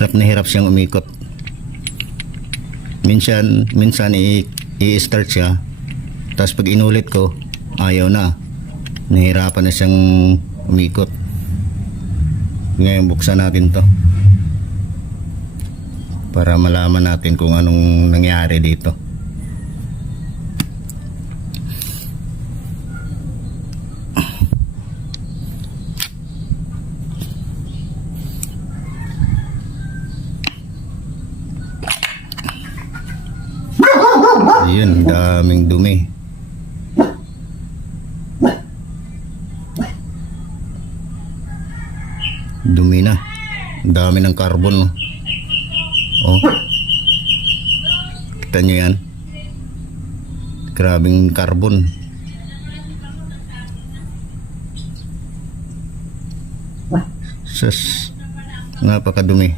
hirap na hirap siyang umikot. Minsan i-start siya, tapos pag inulit ko ayaw na, nahirapan na siyang umikot. Ngayon buksan natin to para malaman natin kung anong nangyari dito. Ayun, daming dumi. Dumi na. Dami ng carbon. Oh. Kita nyo yan? Grabing carbon. Sus, napakadumi.